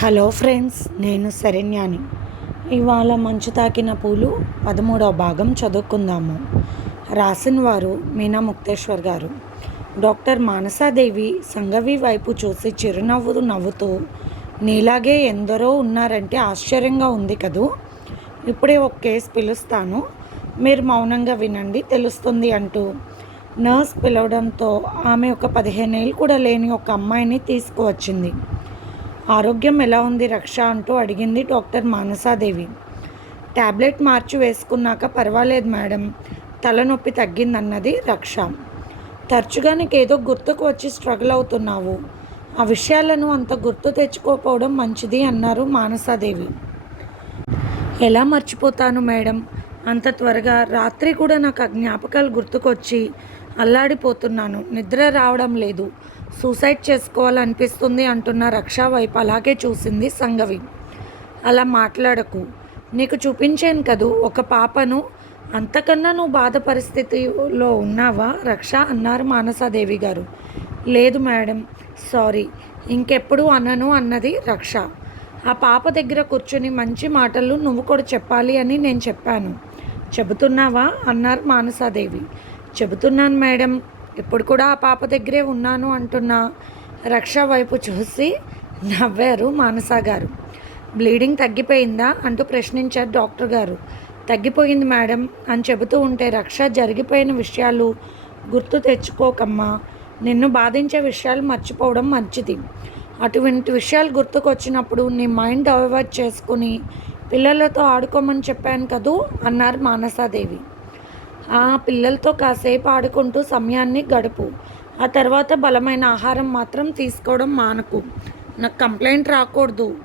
Hello friends నేను శరణ్యాని. ఇవాళ మంచు తాకిన పూలు పదమూడవ భాగం చదువుకుందాము. రాసిన వారు మీనా ముక్తేశ్వర్ గారు. డాక్టర్ మానసాదేవి సంగవి వైపు చూసి చిరునవ్వు నవ్వుతూ నీలాగే ఎందరో ఉన్నారంటే ఆశ్చర్యంగా ఉంది కదూ. ఇప్పుడే ఒక కేసు పిలుస్తాను. మీరు మౌనంగా వినండి తెలుస్తుంది అంటూ నర్స్ పిలవడంతో ఆమె ఒక పదిహేనేళ్ళు కూడా లేని ఒక అమ్మాయిని తీసుకువచ్చింది. ఆరోగ్యం ఎలా ఉంది రక్ష? అంటూ అడిగింది డాక్టర్ మానసాదేవి. టాబ్లెట్ మార్చి వేసుకున్నాక పర్వాలేదు మేడం తలనొప్పి తగ్గిందన్నది రక్ష. తరచుగా నీకేదో గుర్తుకు వచ్చి స్ట్రగుల్ అవుతున్నావు. ఆ విషయాలను అంత గుర్తు తెచ్చుకోకపోవడం మంచిది అన్నారు మానసాదేవి. ఎలా మర్చిపోతాను మేడం? అంత త్వరగా రాత్రి కూడా నాకు ఆ జ్ఞాపకాలు గుర్తుకొచ్చి అల్లాడిపోతున్నాను. నిద్ర రావడం లేదు. సూసైడ్ చేసుకోవాలనిపిస్తుంది అంటున్న రక్ష వైపు అలాగే చూసింది సంగవి. అలా మాట్లాడకు. నీకు చూపించాను కదూ ఒక పాపను. అంతకన్నా నువ్వు బాధ పరిస్థితిలో ఉన్నావా? రక్ష అన్నారు మానసాదేవి గారు. లేదు మేడం. సారీ. ఇంకెప్పుడు అనను అన్నది రక్ష. ఆ పాప దగ్గర కూర్చుని మంచి మాటలు నువ్వు కూడా చెప్పాలి అని నేను చెప్పాను. చెబుతున్నావా? అన్నారు మానసాదేవి. చెబుతున్నాను మేడం. ఇప్పుడు కూడా ఆ పాప దగ్గరే ఉన్నాను అంటున్న రక్ష వైపు చూసి నవ్వారు మానస గారు. బ్లీడింగ్ తగ్గిపోయిందా అంటూ ప్రశ్నించారు డాక్టర్ గారు. తగ్గిపోయింది మేడం అని చెబుతూ ఉంటే రక్ష జరిగిపోయిన విషయాలు గుర్తు తెచ్చుకోకమ్మా. నిన్ను బాధించే విషయాలు మర్చిపోవడం మంచిది. అటువంటి విషయాలు గుర్తుకొచ్చినప్పుడు నీ మైండ్ డైవర్ట్ చేసుకుని పిల్లలతో ఆడుకోమని చెప్పాను కదూ? అన్నారు మానసాదేవి. ఆ పిల్లలతో కాసేపు ఆడుకుంటూ సమయాన్ని గడుపు. ఆ తర్వాత బలమైన ఆహారం మాత్రం తీసుకోవడం మానకు. నాకు కంప్లైంట్ రాకూడదు.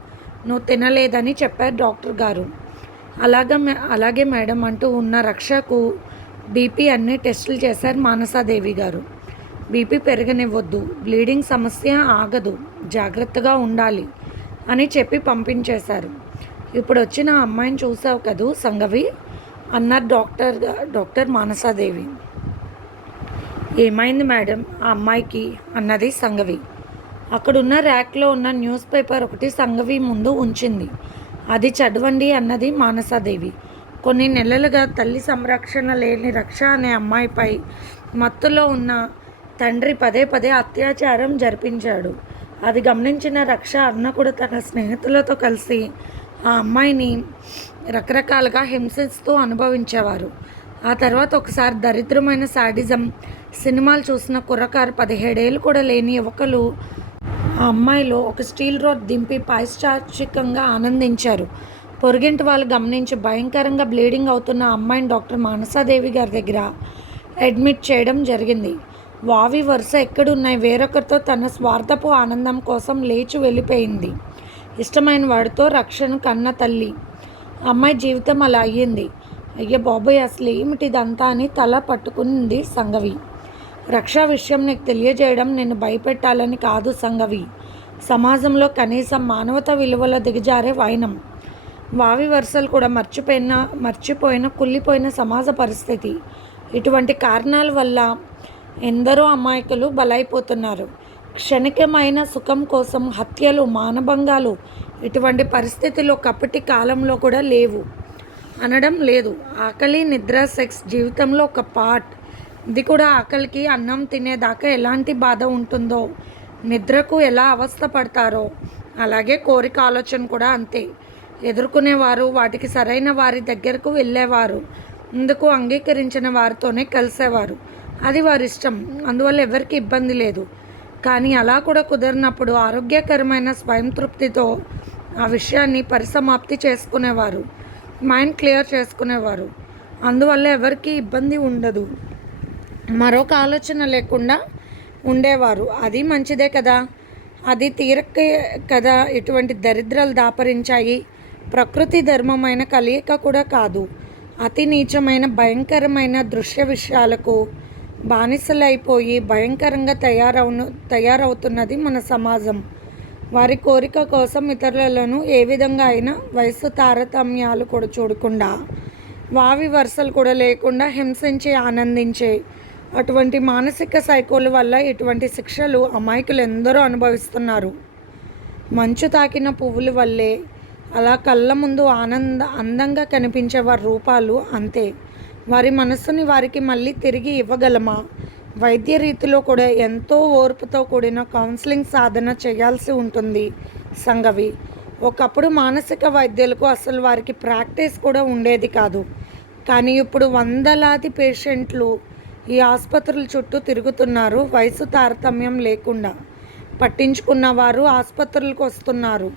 నువ్వు తినలేదని చెప్పారు డాక్టర్ గారు. అలాగే అలాగే మేడం అంటూ ఉన్న రక్షకు బీపీ అన్ని టెస్టులు చేశారు మానసాదేవి గారు. బీపీ పెరగనివ్వద్దు. బ్లీడింగ్ సమస్య ఆగదు. జాగ్రత్తగా ఉండాలి అని చెప్పి పంపించేశారు. ఇప్పుడు వచ్చిన అమ్మాయిని చూసావు కదూ సంగవి? అన్నారు డాక్టర్ డాక్టర్ మానసాదేవి. ఏమైంది మేడం? ఆ అమ్మాయికి అన్నది సంగవి. అక్కడున్న ర్యాక్లో ఉన్న న్యూస్ పేపర్ ఒకటి సంగవి ముందు ఉంచింది. అది చదవండి అన్నది మానసాదేవి. కొన్ని నెలలుగా తల్లి సంరక్షణ లేని రక్ష అనే అమ్మాయిపై మత్తులో ఉన్న తండ్రి పదే పదే అత్యాచారం జరిపించాడు. అది గమనించిన రక్ష అన్న కూడా తన స్నేహితులతో కలిసి ఆ అమ్మాయిని రకరకాలుగా హింసిస్తూ అనుభవించేవారు. ఆ తర్వాత ఒకసారి దరిద్రమైన సాడిజం సినిమాలు చూసిన కుర్రకారు పదిహేడేళ్ళు కూడా లేని యువకులు ఆ అమ్మాయిలో ఒక స్టీల్ రోడ్ దింపి పాశ్చాత్యకంగా ఆనందించారు. పొరుగింటి వాళ్ళు గమనించి భయంకరంగా బ్లీడింగ్ అవుతున్న అమ్మాయిని డాక్టర్ మానసాదేవి గారి దగ్గర అడ్మిట్ చేయడం జరిగింది. వావి వరుస ఎక్కడున్నాయి? వేరొకరితో తన స్వార్థపు ఆనందం కోసం లేచి వెళ్ళిపోయింది. ఇష్టమైన వాడితో రక్షణ కన్న తల్లి అమ్మాయి జీవితం అలా అయ్యింది. అయ్యే బాబోయ్ అసలు ఏమిటి ఇదంతా అని తల పట్టుకుంది సంగవి. రక్షా విషయం నీకు తెలియజేయడం నిన్ను భయపెట్టాలని కాదు సంగవి. సమాజంలో కనీసం మానవత విలువల దిగజారే వైనం వావి వరుసలు కూడా మర్చిపోయిన మర్చిపోయిన కుళ్ళిపోయిన సమాజ పరిస్థితి. ఇటువంటి కారణాల వల్ల ఎందరో అమాయకులు బలైపోతున్నారు. క్షణికమైన సుఖం కోసం హత్యలు మానభంగాలు ఇటువంటి పరిస్థితులు కప్పటి కాలంలో కూడా లేవు. అనడం లేదు. ఆకలి నిద్ర సెక్స్ జీవితంలో ఒక పార్ట్. ఇది కూడా ఆకలికి అన్నం తినేదాకా ఎలాంటి బాధ ఉంటుందో నిద్రకు ఎలా అవస్థ పడతారో అలాగే కోరిక ఆలోచన కూడా అంతే. ఎదుర్కొనేవారు వాటికి సరైన వారి దగ్గరకు వెళ్ళేవారు ఇందుకు అంగీకరించిన వారితోనే కలిసేవారు. అది వారి ఇష్టం. అందువల్ల ఎవరికి ఇబ్బంది లేదు. కానీ అలా కూడా కుదిరినప్పుడు ఆరోగ్యకరమైన స్వయం తృప్తితో ఆ విషయాన్ని పరిసమాప్తి చేసుకునేవారు. మైండ్ క్లియర్ చేసుకునేవారు. అందువల్ల ఎవరికీ ఇబ్బంది ఉండదు. మరొక ఆలోచన లేకుండా ఉండేవారు. అది మంచిదే కదా. అది తీరక కదా. ఇటువంటి దరిద్రాలు దాపరించాయి. ప్రకృతి ధర్మమైన కలయిక కూడా కాదు. అతి నీచమైన భయంకరమైన దృశ్య విషయాలకు బానిసలైపోయి భయంకరంగా తయారవును తయారవుతున్నది మన సమాజం. వారి కోరిక కోసం ఇతరులను ఏ విధంగా అయినా వయసు తారతమ్యాలు కూడా చూడకుండా వావి వరుసలు కూడా లేకుండా హింసించి ఆనందించే. అటువంటి మానసిక సైకోల వల్ల ఇటువంటి శిక్షలు అమాయకులు ఎందరో అనుభవిస్తున్నారు. మంచు తాకిన పువ్వుల వల్లే అలా కళ్ళ ముందు ఆనంద అందంగా కనిపించే వారి రూపాలు అంతే. వారి మనస్సుని వారికి మళ్ళీ తిరిగి ఇవ్వగలమా? వైద్య రీతిలో కూడా ఎంతో ఓర్పుతో కూడిన కౌన్సిలింగ్ సాధన చేయాల్సి ఉంటుంది సంగవి. ఒకప్పుడు మానసిక వైద్యులకు అసలు వారికి ప్రాక్టీస్ కూడా ఉండేది కాదు. కానీ ఇప్పుడు వందలాది పేషెంట్లు ఈ ఆసుపత్రుల చుట్టూ తిరుగుతున్నారు వయసు తారతమ్యం లేకుండా. పట్టించుకున్న వారు ఆసుపత్రులకు వస్తున్నారు.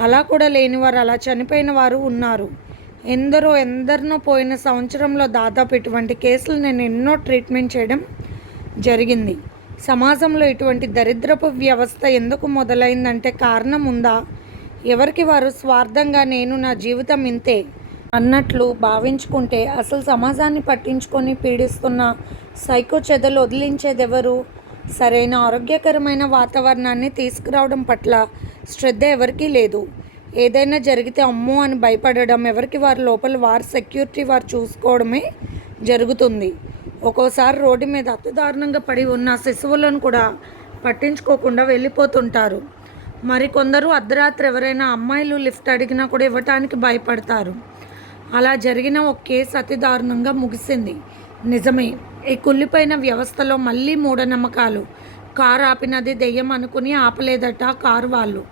అలా కూడా లేని వారు అలా చనిపోయిన వారు ఉన్నారు. ఎందరో ఎందరినో పోయిన సంవత్సరంలో దాదాపు ఇటువంటి కేసులు నేను ఎన్నో ట్రీట్మెంట్ చేయడం జరిగింది. సమాజంలో ఇటువంటి దరిద్రపు వ్యవస్థ ఎందుకు మొదలైందంటే కారణం ఉందా? ఎవరికి వారు స్వార్థంగా నేను నా జీవితం ఇంతే? అన్నట్లు భావించుకుంటే అసలు సమాజాన్ని పట్టించుకొని పీడిస్తున్న సైకో చెదలు వదిలించేదెవరు? సరైన ఆరోగ్యకరమైన వాతావరణాన్ని తీసుకురావడం పట్ల శ్రద్ధ ఎవరికీ లేదు. ఏదైనా జరిగితే అమ్మో అని భయపడడం ఎవరికి వారి లోపల వారి సెక్యూరిటీ వారు చూసుకోవడమే జరుగుతుంది. ఒక్కోసారి రోడ్డు మీద అతి దారుణంగా పడి ఉన్న శిశువులను కూడా పట్టించుకోకుండా వెళ్ళిపోతుంటారు. మరి కొందరు అర్ధరాత్రి ఎవరైనా అమ్మాయిలు లిఫ్ట్ అడిగినా కూడా ఇవ్వటానికి భయపడతారు. అలా జరిగిన ఒక కేసు అతి దారుణంగా ముగిసింది. నిజమే ఈ కుళ్ళిపోయిన వ్యవస్థలో మళ్ళీ మూఢనమ్మకాలు. కారు ఆపినది దెయ్యం అనుకుని ఆపలేదట కారు వాళ్ళు.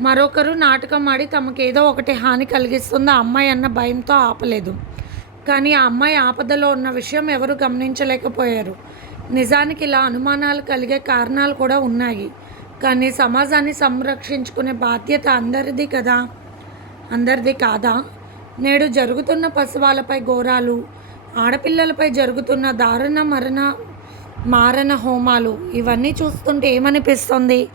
మరొకరు నాటకం ఆడి తమకేదో ఒకటి హాని కలిగిస్తుంది ఆ అమ్మాయి అన్న భయంతో ఆపలేదు. కానీ ఆ అమ్మాయి ఆపదలో ఉన్న విషయం ఎవరు గమనించలేకపోయారు. నిజానికి ఇలా అనుమానాలు కలిగే కారణాలు కూడా ఉన్నాయి. కానీ సమాజాన్ని సంరక్షించుకునే బాధ్యత అందరిది కదా? అందరిది కాదా? నేడు జరుగుతున్న పశువాలపై ఘోరాలు ఆడపిల్లలపై జరుగుతున్న దారుణ మరణ మారణ హోమాలు ఇవన్నీ చూస్తుంటే ఏమనిపిస్తుంది?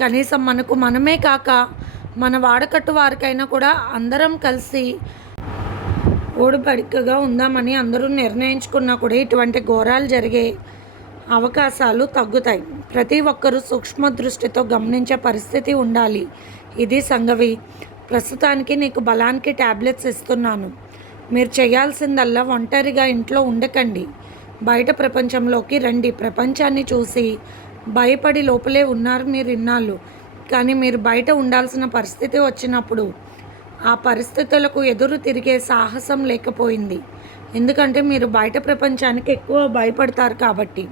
కనీసం మనకు మనమే కాక మన వాడకట్టు వారికైనా కూడా అందరం కలిసి ఓడిపడికగా ఉందామని అందరూ నిర్ణయించుకున్నా కూడా ఇటువంటి ఘోరాలు జరిగే అవకాశాలు తగ్గుతాయి. ప్రతి ఒక్కరూ సూక్ష్మ దృష్టితో గమనించే పరిస్థితి ఉండాలి. ఇది సంగవి. ప్రస్తుతానికి నీకు బలానికి ట్యాబ్లెట్స్ ఇస్తున్నాను. మీరు చేయాల్సిందల్లా ఒంటరిగా ఇంట్లో ఉండకండి. బయట ప్రపంచంలోకి రండి. ప్రపంచాన్ని చూసి భయపడి లోపలే ఉన్నారు మీరు ఇన్నాళ్ళు కానీ మీరు బయట ఉండాల్సిన పరిస్థితి వచ్చినప్పుడు ఆ పరిస్థితులకు ఎదురు తిరిగే సాహసం లేకపోయింది. ఎందుకంటే మీరు బయట ప్రపంచానికి ఎక్కువ భయపడతారు కాబట్టి.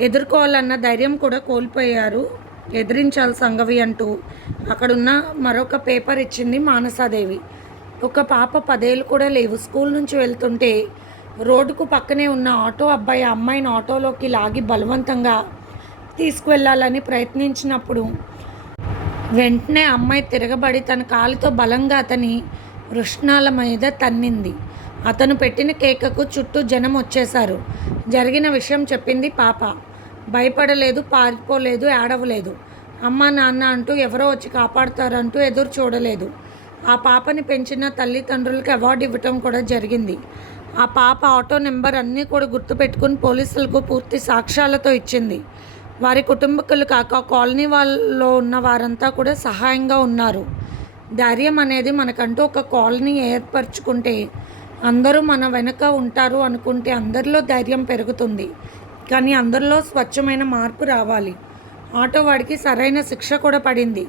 ఎదుర్కోవాలన్న ధైర్యం కూడా కోల్పోయారు. ఎదిరించాలి సంగవి అంటూ అక్కడున్న మరొక పేపర్ ఇచ్చింది మానసాదేవి. ఒక పాప పదేళ్ళు కూడా లేవు. స్కూల్ నుంచి వెళ్తుంటే రోడ్డుకు పక్కనే ఉన్న ఆటో అబ్బాయి అమ్మాయిని ఆటోలోకి లాగి బలవంతంగా తీసుకువెళ్ళాలని ప్రయత్నించినప్పుడు వెంటనే అమ్మాయి తిరగబడి తన కాలుతో బలంగా అతని వృష్ణాల మీద తన్నింది. అతను పెట్టిన కేకకు చుట్టూ జనం వచ్చేశారు. జరిగిన విషయం చెప్పింది పాప. భయపడలేదు పారిపోలేదు ఏడవలేదు. అమ్మ నాన్న అంటూ ఎవరో వచ్చి కాపాడుతారంటూ ఎదురు చూడలేదు. ఆ పాపని పెంచిన తల్లిదండ్రులకు అవార్డు ఇవ్వటం కూడా జరిగింది. ఆ పాప ఆటో నెంబర్ అన్నీ కూడా గుర్తుపెట్టుకుని పోలీసులకు పూర్తి సాక్ష్యాలతో ఇచ్చింది. వారి కుటుంబకులు కాక కాలనీ వాళ్ళలో ఉన్న వారంతా కూడా సహాయంగా ఉన్నారు. ధైర్యం అనేది మనకంటూ ఒక కాలనీ ఏర్పరచుకుంటే అందరూ మన వెనుక ఉంటారు అనుకుంటే అందరిలో ధైర్యం పెరుగుతుంది. కానీ అందరిలో స్వచ్ఛమైన మార్పు రావాలి. ఆటో వాడికి సరైన శిక్ష కూడా పడింది.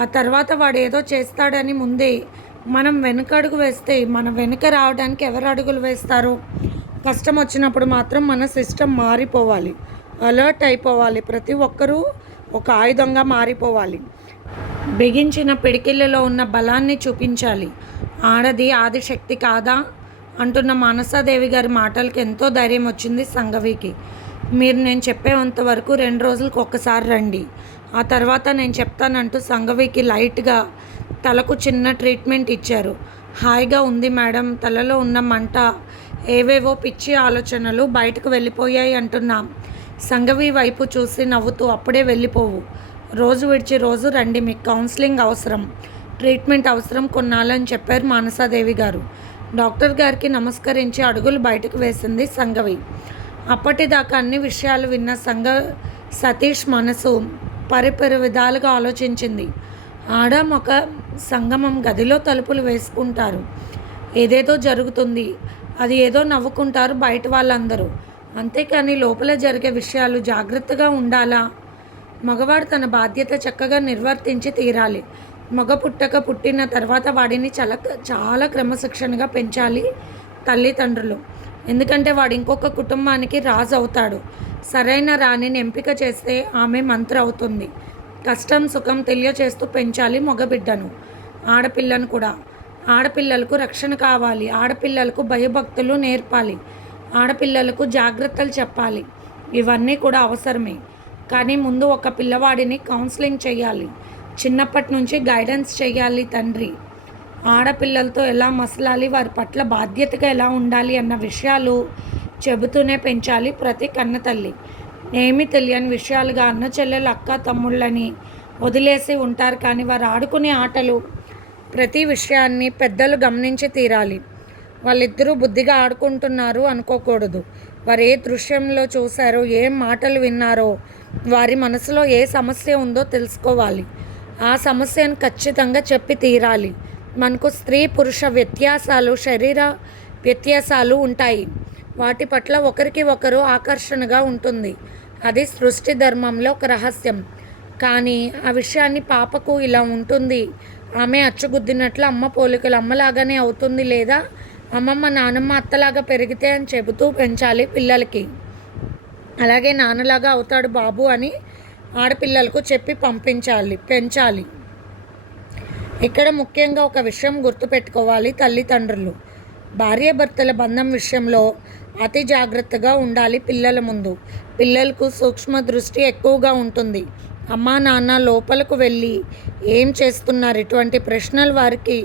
ఆ తర్వాత వాడు ఏదో చేస్తాడని ముందే మనం వెనుక అడుగు వేస్తే మన వెనుక రావడానికి ఎవరు అడుగులు వేస్తారు? కష్టం వచ్చినప్పుడు మాత్రం మన సిస్టమ్ మారిపోవాలి. అలర్ట్ అయిపోవాలి. ప్రతి ఒక్కరూ ఒక ఆయుధంగా మారిపోవాలి. బిగించిన పిడికిళ్ళలో ఉన్న బలాన్ని చూపించాలి. ఆడది ఆదిశక్తి కాదా? అంటున్న మానసాదేవి గారి మాటలకి ఎంతో ధైర్యం వచ్చింది సంగవికి. మీరు నేను చెప్పేంత వరకు రెండు రోజులకు ఒక్కసారి రండి. ఆ తర్వాత నేను చెప్తానంటూ సంగవికి లైట్గా తలకు చిన్న ట్రీట్మెంట్ ఇచ్చారు. హాయిగా ఉంది మేడం. తలలో ఉన్న మంట ఏవేవో పిచ్చి ఆలోచనలు బయటకు వెళ్ళిపోయాయి అంటున్నాం. సంగవి వైపు చూసి నవ్వుతూ అప్పుడే వెళ్ళిపోవు. రోజు విడిచి రోజు రండి మీకు కౌన్సిలింగ్ అవసరం. ట్రీట్మెంట్ అవసరం కొన్నాళ్ళని చెప్పారు మానసాదేవి గారు. డాక్టర్ గారికి నమస్కరించి అడుగులు బయటకు వేసింది సంగవి. అప్పటిదాకా అన్ని విషయాలు విన్న సంగ సతీష్ మనసు పరిపరి విధాలుగా ఆలోచించింది. ఆడ ఒక సంగమం గదిలో తలుపులు వేసుకుంటారు. ఏదేదో జరుగుతుంది. అది ఏదో నవ్వుకుంటారు బయట వాళ్ళందరూ. అంతేకాని లోపల జరిగే విషయాలు జాగ్రత్తగా ఉండాలా? మగవాడు తన బాధ్యత చక్కగా నిర్వర్తించి తీరాలి. మగ పుట్టక పుట్టిన తర్వాత వాడిని చాలా చాలా క్రమశిక్షణగా పెంచాలి తల్లిదండ్రులు. ఎందుకంటే వాడు ఇంకొక కుటుంబానికి రాజు అవుతాడు. సరైన రాణిని ఎంపిక చేస్తే ఆమె మంత్ర అవుతుంది. కష్టం సుఖం తెలియచేస్తూ పెంచాలి మగబిడ్డను. ఆడపిల్లను కూడా. ఆడపిల్లలకు రక్షణ కావాలి. ఆడపిల్లలకు భయభక్తులు నేర్పాలి. ఆడపిల్లలకు జాగ్రత్తలు చెప్పాలి. ఇవన్నీ కూడా అవసరమే. కానీ ముందు ఒక పిల్లవాడిని కౌన్సిలింగ్ చేయాలి. చిన్నప్పటి నుంచి గైడెన్స్ చేయాలి తండ్రి. ఆడపిల్లలతో ఎలా మసలాలి వారి పట్ల బాధ్యతగా ఎలా ఉండాలి అన్న విషయాలు చెబుతూనే పెంచాలి ప్రతి కన్న తల్లి. ఏమీ తెలియని విషయాలుగా అన్న చెల్లెలు అక్క తమ్ముళ్ళని వదిలేసి ఉంటారు కానీ వారు ఆడుకునే ఆటలు ప్రతి విషయాన్ని పెద్దలు గమనించి తీరాలి. వాళ్ళిద్దరూ బుద్ధిగా ఆడుకుంటున్నారు అనుకోకూడదు. వారు ఏ దృశ్యంలో చూశారో ఏం మాటలు విన్నారో వారి మనసులో ఏ సమస్య ఉందో తెలుసుకోవాలి. ఆ సమస్యను ఖచ్చితంగా చెప్పి తీరాలి. మనకు స్త్రీ పురుష వ్యత్యాసాలు శరీర వ్యత్యాసాలు ఉంటాయి. వాటి పట్ల ఒకరికి ఒకరు ఆకర్షణగా ఉంటుంది. అది సృష్టి ధర్మంలో ఒక రహస్యం. కానీ ఆ విషయాన్ని పాపకు ఇలా ఉంటుంది. ఆమె అచ్చుగుద్దినట్లు అమ్మ పోలికలు అమ్మలాగానే అవుతుంది లేదా? అమ్మమ్మ నానమ్మ అత్తలాగా పెరిగితే అని చెబుతూ పెంచాలి పిల్లలకి. అలాగే నాన్నలాగా అవుతాడు బాబు అని ఆడపిల్లలకు చెప్పి పంపించాలి పెంచాలి. ఇక్కడ ముఖ్యంగా ఒక విషయం గుర్తుపెట్టుకోవాలి తల్లిదండ్రులు. భార్యాభర్తల బంధం విషయంలో అతి జాగ్రత్తగా ఉండాలి పిల్లల ముందు. పిల్లలకు సూక్ష్మ దృష్టి ఎక్కువగా ఉంటుంది. అమ్మా నాన్న లోపలకు వెళ్ళి ఏం చేస్తున్నారు? ఇటువంటి ప్రశ్నలు వారికి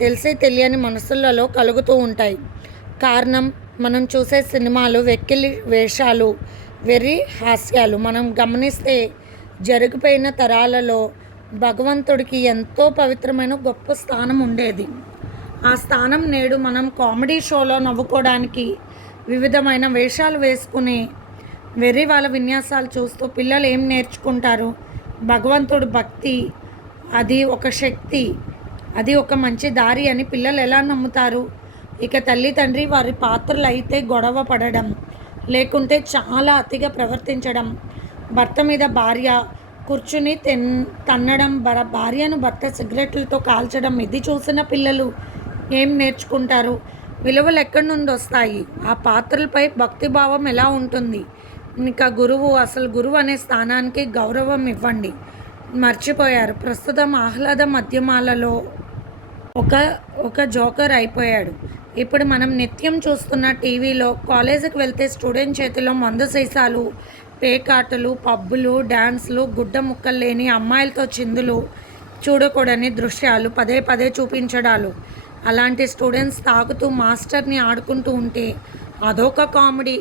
తెలిసి తెలియని మనసులలో కలుగుతూ ఉంటాయి. కారణం మనం చూసే సినిమాలు వెక్కిలి వేషాలు వెర్రి హాస్యాలు. మనం గమనిస్తే జరిగిపోయిన తరాలలో భగవంతుడికి ఎంతో పవిత్రమైన గొప్ప స్థానం ఉండేది. ఆ స్థానం నేడు మనం కామెడీ షోలో నవ్వుకోవడానికి వివిధమైన వేషాలు వేసుకుని వెర్రి వాళ్ళ విన్యాసాలు చూస్తూ పిల్లలు ఏం నేర్చుకుంటారు? భగవంతుడు భక్తి అది ఒక శక్తి అది ఒక మంచి దారి అని పిల్లలు ఎలా నమ్ముతారు? ఇక తల్లి తండ్రి వారి పాత్రలు అయితే గొడవ పడడం లేకుంటే చాలా అతిగా ప్రవర్తించడం. భర్త మీద భార్య కూర్చుని తిన్ తన్నడం బర భార్యను భర్త సిగరెట్లతో కాల్చడం ఇది చూసిన పిల్లలు ఏం నేర్చుకుంటారు? విలువలు ఎక్కడి నుండి వస్తాయి ఆ పాత్రలపై భక్తిభావం ఎలా ఉంటుంది? ఇంకా గురువు అసలు గురువు అనే స్థానానికి గౌరవం ఇవ్వండి. మర్చిపోయారు. ప్రస్తుతం ఆహ్లాద మధ్యమాలలో ఒక ఒక జోకర్ అయిపోయాడు. ఇప్పుడు మనం నిత్యం చూస్తున్న టీవీలో కాలేజీకి వెళ్తే స్టూడెంట్ చేతిలో మందు సీసాలు పేకాటలు పబ్బులు డ్యాన్స్లు గుడ్డ ముక్కలు లేని అమ్మాయిలతో చిందులు చూడకూడని దృశ్యాలు పదే పదే చూపించడాలు. అలాంటి స్టూడెంట్స్ తాగుతూ మాస్టర్ని ఆడుకుంటూ ఉంటే అదొక కామెడీ.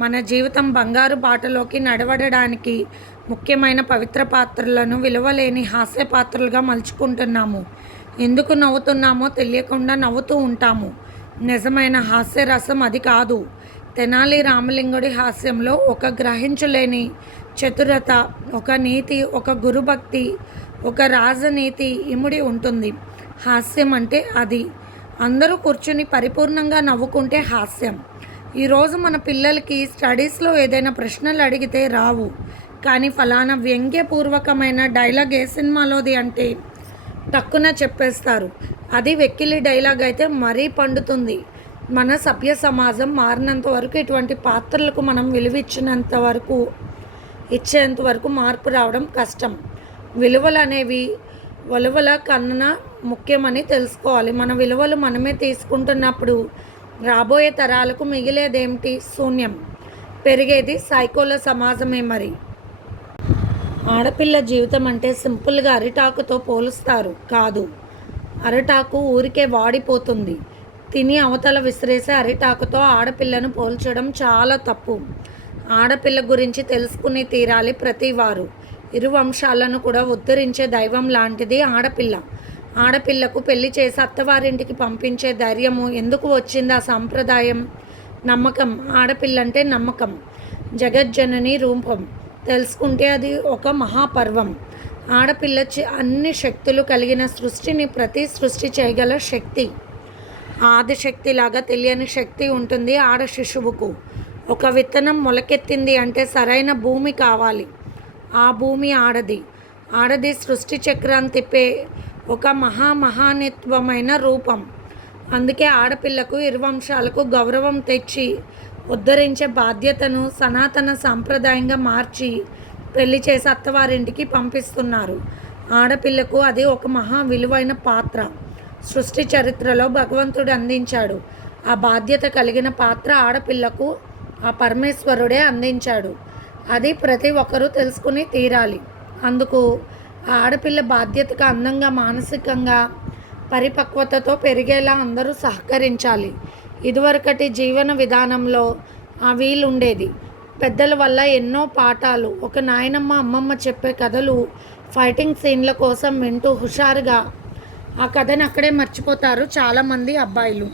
మన జీవితం బంగారు బాటలోకి నడవడడానికి ముఖ్యమైన పవిత్ర పాత్రలను విలువలేని హాస్య పాత్రలుగా మలుచుకుంటున్నాము. ఎందుకు నవ్వుతున్నామో తెలియకుండా నవ్వుతూ ఉంటాము. నిజమైన హాస్యరసం అది కాదు. తెనాలి రామలింగుడి హాస్యంలో ఒక గ్రహించలేని చతురత ఒక నీతి ఒక గురుభక్తి ఒక రాజనీతి ఇముడి ఉంటుంది. హాస్యం అంటే అది. అందరూ కూర్చుని పరిపూర్ణంగా నవ్వుకుంటే హాస్యం. ఈరోజు మన పిల్లలకి స్టడీస్లో ఏదైనా ప్రశ్నలు అడిగితే రావు. కానీ ఫలానా వ్యంగ్యపూర్వకమైన డైలాగ్ ఏ సినిమాలోది అంటే టక్కున చెప్పేస్తారు. అది వెక్కిలి డైలాగ్ అయితే మరీ పండుతుంది. మన సభ్య సమాజం మారినంత వరకు ఇటువంటి పాత్రలకు మనం విలువిచ్చినంత వరకు ఇచ్చేంత వరకు మార్పు రావడం కష్టం. విలువలు అనేవి విలువల కన్నా ముఖ్యమని తెలుసుకోవాలి. మన విలువలు మనమే తీసుకుంటున్నప్పుడు రాబోయే తరాలకు మిగిలేదేమిటి శూన్యం? పెరిగేది సైకోల సమాజమే మరి. ఆడపిల్ల జీవితం అంటే సింపుల్గా అరిటాకుతో పోలుస్తారు. కాదు. అరిటాకు ఊరికే వాడిపోతుంది. తిని అవతల విసిరేసే అరిటాకుతో ఆడపిల్లను పోల్చడం చాలా తప్పు. ఆడపిల్ల గురించి తెలుసుకుని తీరాలి ప్రతి వారు ఇరు వంశాలను కూడా ఉద్ధరించే దైవం లాంటిది ఆడపిల్ల. ఆడపిల్లకు పెళ్ళి చేసి అత్తవారింటికి పంపించే ధైర్యము ఎందుకు వచ్చింది ఆ సాంప్రదాయం? నమ్మకం. ఆడపిల్లంటే నమ్మకం. జగజ్జనని రూపం. తెలుసుకుంటే అది ఒక మహాపర్వం. ఆడపిల్ల చి- అన్ని శక్తులు కలిగిన సృష్టిని ప్రతి సృష్టి చేయగల శక్తి. ఆదిశక్తిలాగా తెలియని శక్తి ఉంటుంది ఆడ శిశువుకు. ఒక విత్తనం మొలకెత్తింది అంటే సరైన భూమి కావాలి. ఆ భూమి ఆడది. ఆడది సృష్టి చక్రాన్ని తిప్పే ఒక మహామహానిత్వమైన రూపం. అందుకే ఆడపిల్లకు ఇరువంశాలకు గౌరవం తెచ్చి ఉద్ధరించే బాధ్యతను సనాతన సాంప్రదాయంగా మార్చి పెళ్ళి చేసి అత్తవారింటికి పంపిస్తున్నారు. ఆడపిల్లకు అది ఒక మహా విలువైన పాత్ర. సృష్టి చరిత్రలో భగవంతుడు అందించాడు. ఆ బాధ్యత కలిగిన పాత్ర ఆడపిల్లకు ఆ పరమేశ్వరుడే అందించాడు. అది ప్రతి ఒక్కరూ తెలుసుకుని తీరాలి. అందుకు ఆడపిల్ల బాధ్యతగా అందంగా మానసికంగా పరిపక్వతతో పెరిగేలా అందరూ సహకరించాలి. ఇదివరకటి జీవన విధానంలో ఆ వీలుండేది. పెద్దల వల్ల ఎన్నో పాఠాలు ఒక నాయనమ్మ అమ్మమ్మ చెప్పే కథలు ఫైటింగ్ సీన్ల కోసం వింటూ హుషారుగా ఆ కథను అక్కడే మర్చిపోతారు చాలామంది అబ్బాయిలు.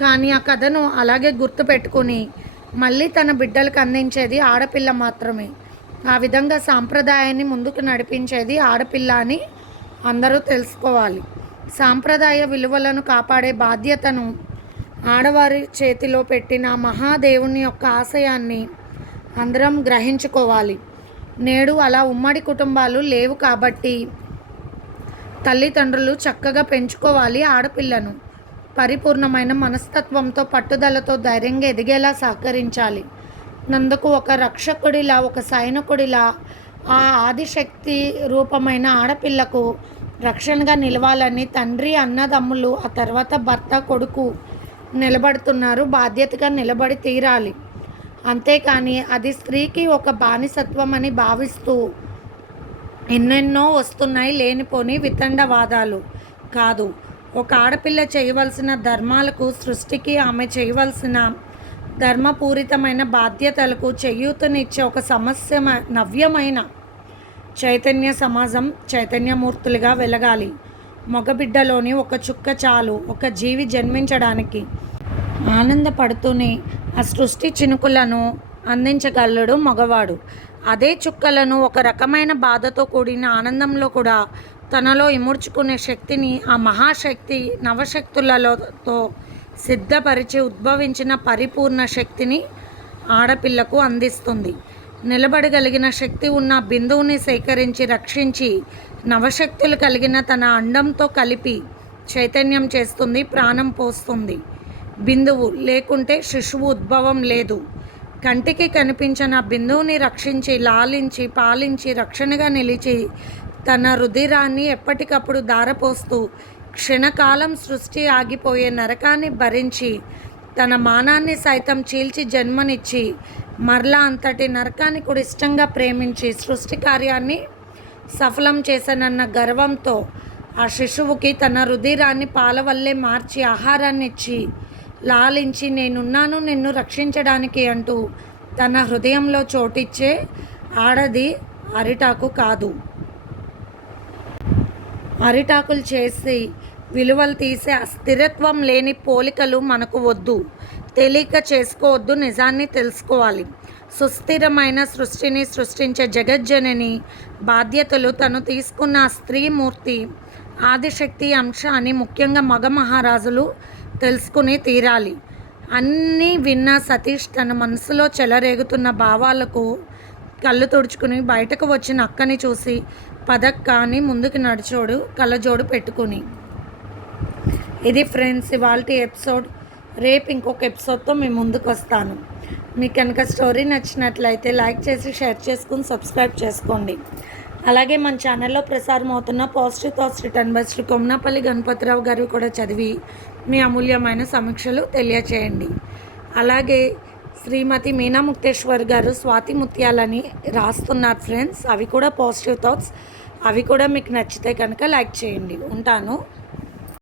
కానీ ఆ కథను అలాగే గుర్తుపెట్టుకుని మళ్ళీ తన బిడ్డలకు అందించేది ఆడపిల్ల మాత్రమే. ఆ విధంగా సాంప్రదాయాన్ని ముందుకు నడిపించేది ఆడపిల్ల అని అందరూ తెలుసుకోవాలి. సాంప్రదాయ విలువలను కాపాడే బాధ్యతను ఆడవారి చేతిలో పెట్టిన మహాదేవుని యొక్క ఆశయాన్ని అందరం గ్రహించుకోవాలి. నేడు అలా ఉమ్మడి కుటుంబాలు లేవు కాబట్టి తల్లిదండ్రులు చక్కగా పెంచుకోవాలి ఆడపిల్లను. పరిపూర్ణమైన మనస్తత్వంతో పట్టుదలతో ధైర్యంగా ఎదిగేలా సహకరించాలి. నందుకు ఒక రక్షకుడిలా ఒక సైనికుడిలా ఆ ఆదిశక్తి రూపమైన ఆడపిల్లకు రక్షణగా నిలవాలని తండ్రి అన్నదమ్ములు ఆ తర్వాత భర్త కొడుకు నిలబడుతున్నారు. బాధ్యతగా నిలబడి తీరాలి. అంతేకాని అది స్త్రీకి ఒక బానిసత్వం అని భావిస్తూ ఎన్నెన్నో వస్తున్నాయి లేనిపోని వితండవాదాలు కాదు. ఒక ఆడపిల్ల చేయవలసిన ధర్మాలకు సృష్టికి ఆమె చేయవలసిన ధర్మపూరితమైన బాధ్యతలకు చేయూతనిచ్చే ఒక సమస్య నవ్యమైన చైతన్య సమాజం చైతన్యమూర్తులుగా వెలగాలి. మగబిడ్డలోని ఒక చుక్క చాలు ఒక జీవి జన్మించడానికి. ఆనందపడుతూనే ఆ సృష్టి చినుకులను అందించగలడు మగవాడు. అదే చుక్కలను ఒక రకమైన బాధతో కూడిన ఆనందంలో కూడా తనలో ఇముడ్చుకునే శక్తిని ఆ మహాశక్తి నవశక్తులతో సిద్ధపరిచి ఉద్భవించిన పరిపూర్ణ శక్తిని ఆడపిల్లకు అందిస్తుంది. నిలబడగలిగిన శక్తి ఉన్న బిందువుని సేకరించి రక్షించి నవశక్తులు కలిగిన తన అండంతో కలిపి చైతన్యం చేస్తుంది ప్రాణం పోస్తుంది. బిందువు లేకుంటే శిశువు ఉద్భవం లేదు. కంటికి కనిపించిన బిందువుని రక్షించి లాలించి పాలించి రక్షణగా నిలిచి తన రుధిరాన్ని ఎప్పటికప్పుడు దారపోస్తూ క్షణకాలం సృష్టి ఆగిపోయే నరకాన్ని భరించి తన మానాన్ని సైతం చీల్చి జన్మనిచ్చి మరలా అంతటి నరకాన్ని కూడా ఇష్టంగా ప్రేమించి సృష్టి కార్యాన్ని సఫలం చేశానన్న గర్వంతో ఆ శిశువుకి తన రుధిరాన్ని పాల వల్లే మార్చి ఆహారాన్ని ఇచ్చి లాలించి నేనున్నాను నిన్ను రక్షించడానికి అంటూ తన హృదయంలో చోటిచ్చే ఆడది అరిటాకు కాదు. అరిటాకులు చేసి విలువలు తీసే అస్థిరత్వం లేని పోలికలు మనకు వద్దు. తెలియక చేసుకోవద్దు నిజాన్ని తెలుసుకోవాలి. సుస్థిరమైన సృష్టిని సృష్టించే జగజ్జనని బాధ్యతలు తను తీసుకున్న స్త్రీమూర్తి ఆదిశక్తి అంశ అని ముఖ్యంగా మగ మహారాజులు తెలుసుకుని తీరాలి. అన్నీ విన్న సతీష్ తన మనసులో చెలరేగుతున్న భావాలకు కళ్ళు తుడుచుకుని బయటకు వచ్చిన అక్కని చూసి పదక్క అని ముందుకు నడిచోడు కళ్ళజోడు పెట్టుకుని ఇది ఫ్రెండ్స్ ఇవాళ ఎపిసోడ్. రేపు ఇంకొక ఎపిసోడ్తో మేము ముందుకు వస్తాను. మీకు కనుక స్టోరీ నచ్చినట్లయితే లైక్ చేసి షేర్ చేసుకుని సబ్స్క్రైబ్ చేసుకోండి. అలాగే మన ఛానల్లో ప్రసారం అవుతున్న positive thoughts written by Sri Komnapalli Ganapathi Rao garu కూడా చదివి మీ అమూల్యమైన సమీక్షలు తెలియచేయండి. అలాగే శ్రీమతి మీనా ముక్తేశ్వర్ గారు స్వాతి ముత్యాలని రాస్తున్నారు ఫ్రెండ్స్. అవి కూడా పాజిటివ్ థాట్స్. అవి కూడా మీకు నచ్చితే కనుక లైక్ చేయండి. ఉంటాను.